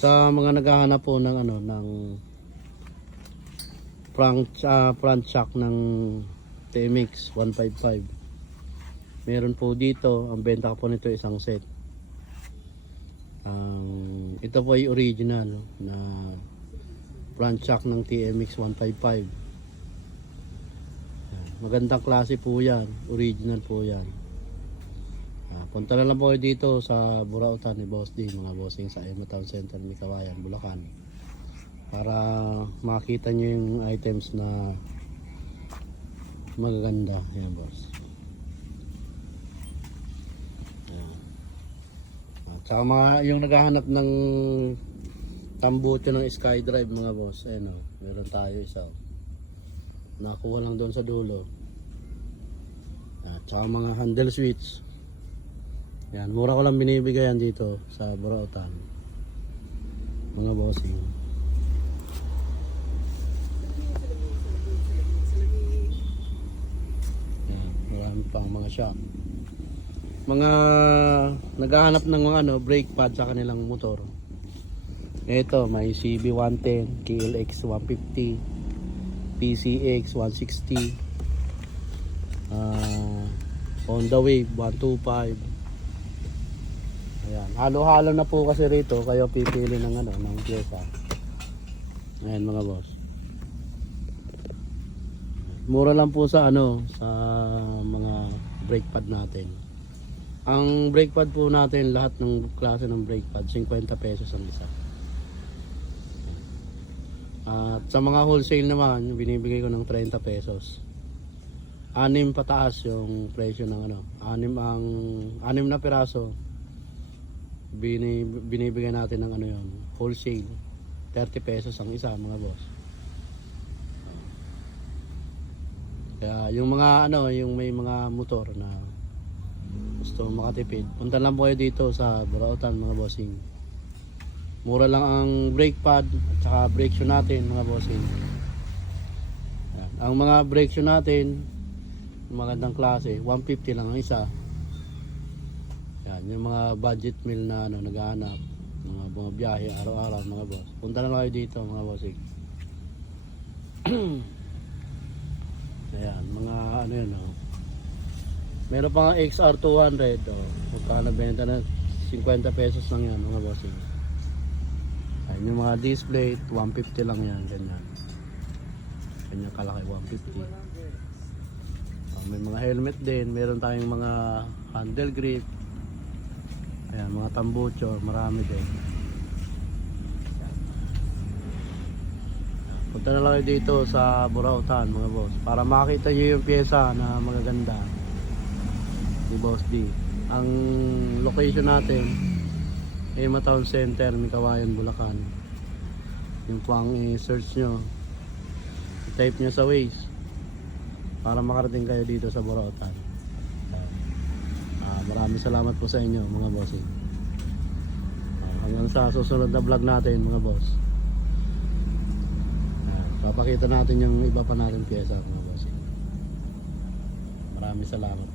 Sa mga naghahanap po ng ano ng front shock ng TMX 155. Meron po dito, ang benta ko po nito isang set. Ito po ay original na front shock ng TMX 155. Magandang klase po yan, original po yan. Punta na lang po kayo dito sa Burautan ni Boss D, mga bossing sa Ema Town Center, Mikawayan, Bulacan, para makita nyo yung items na magaganda. Yan boss. At saka mga yung naghahanap ng tambucho ng SkyDrive mga boss, ayun o, meron tayo isa. Nakuha lang doon sa dulo. At saka mga handle switch. Yan, mura ko lang binibigayan dito sa Burautan, mga bossing. Yan, marami pang mga shop. Mga naghahanap ng mga brake pad sa kanilang motor. Ito, may CB110, KLX 150, PCX 160, Honda Wave 125. Ayan, halo-halo na po kasi rito, kayo pipili ng ng pyesa. Ayan mga boss. Mura lang po sa sa mga brake pad natin. Ang brake pad po natin, lahat ng klase ng brake pad, 50 pesos ang isa. At sa mga wholesale naman, binibigay ko ng 30 pesos. 6 pataas yung presyo ng 6 na piraso. Binibigyan natin ng yon, wholesale 30 pesos ang isa mga boss. Kaya yung mga yung may mga motor na gusto makatipid, punta lang po kayo dito sa Burautan mga bossing. Mura lang ang brake pad at saka brake shoe natin mga bossing. Yan. Ang mga brake shoe natin magandang klase, 150 lang ang isa. Yan, yung mga budget meal na naghahanap, mga biyahe araw-araw mga boss, punta na kayo dito mga bossing. Ayan, mga yun meron pa nga XR200 magkano benta na 50 pesos lang yan mga bossing. Ayan, yung mga display 150 lang yan, ganyan kalaki 150. May mga helmet din, meron tayong mga handle grip. Ayan, mga tambucho, marami din. Punta na lang kayo dito sa Burautan mga boss, para makita nyo yung pyesa na magaganda ni Boss D. Ang location natin, Ema Town Center, Mikawayan, Bulacan. Yung po ang i-search nyo, i-type nyo sa Waze para makarating kayo dito sa Burautan. Maraming salamat po sa inyo mga bossing. Hanggang sa susunod na vlog natin mga boss, papakita natin yung iba pa natin pyesa mga bossing. Maraming salamat.